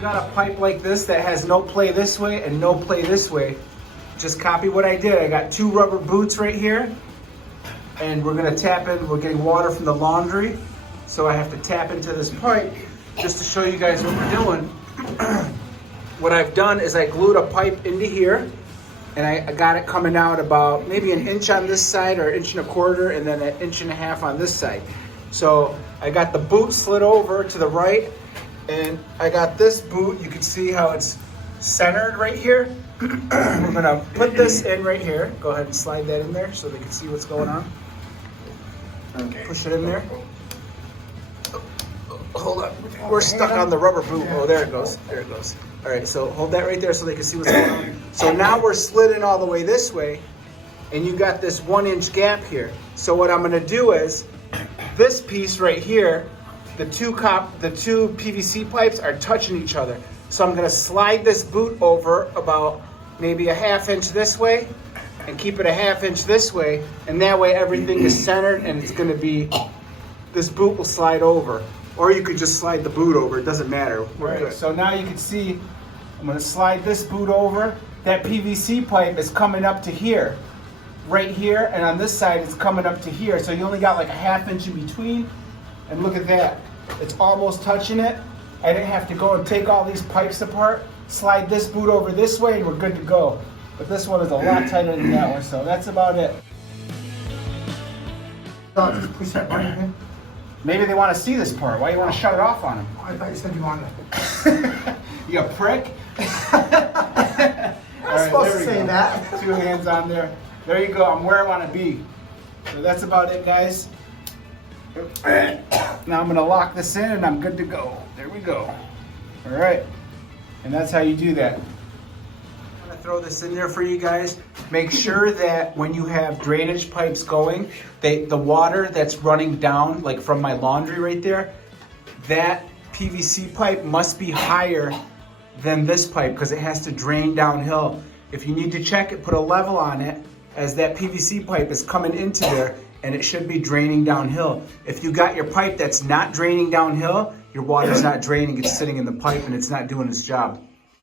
got a pipe like this that has no play this way and no play this way, just copy what I did. I got 2 rubber boots right here, and we're gonna tap in. We're getting water from the laundry, so I have to tap into this pipe just to show you guys what we're doing. What I've done is I glued a pipe into here, and I got it coming out about maybe an inch on this side or 1.25 inches, and then an 1.5 inches on this side. So I got the boot slid over to the right, and I got this boot. You can see how it's centered right here. We're gonna put this in right here. Go ahead and slide that in there so they can see what's going on. Okay. Push it in there. Hold on. We're stuck on the rubber boot. Oh, there it goes. There it goes. All right, so hold that right there so they can see what's going on. So now we're slid in all the way this way, and you got this 1-inch gap here. So what I'm gonna do is, this piece right here, the two PVC pipes are touching each other. So I'm gonna slide this boot over about maybe a 1/2 inch this way, and keep it a 1/2 inch this way, and that way everything is centered, and it's gonna be, this boot will slide over. Or you could just slide the boot over, it doesn't matter. We're good. So now you can see, I'm gonna slide this boot over. That PVC pipe is coming up to here, right here, and on this side it's coming up to here. So you only got like a 1/2 inch in between, and look at that. It's almost touching it. I didn't have to go and take all these pipes apart, slide this boot over this way, and we're good to go. But this one is a lot tighter than that one, so that's about it. Just push that button again. Maybe they want to see this part. Why you want to shut it off on them? I thought you said you wanted. You a prick? I'm supposed to say that. 2 hands on there. There you go. I'm where I want to be. So that's about it, guys. Now I'm going to lock this in and I'm good to go. There we go. All right. And that's how you do that. I'm going to throw this in there for you guys. Make sure that when you have drainage pipes going, the water that's running down, like from my laundry right there, that PVC pipe must be higher than this pipe because it has to drain downhill. If you need to check it, put a level on it as that PVC pipe is coming into there, and it should be draining downhill. If you got your pipe that's not draining downhill, your water's not draining, it's sitting in the pipe and it's not doing its job.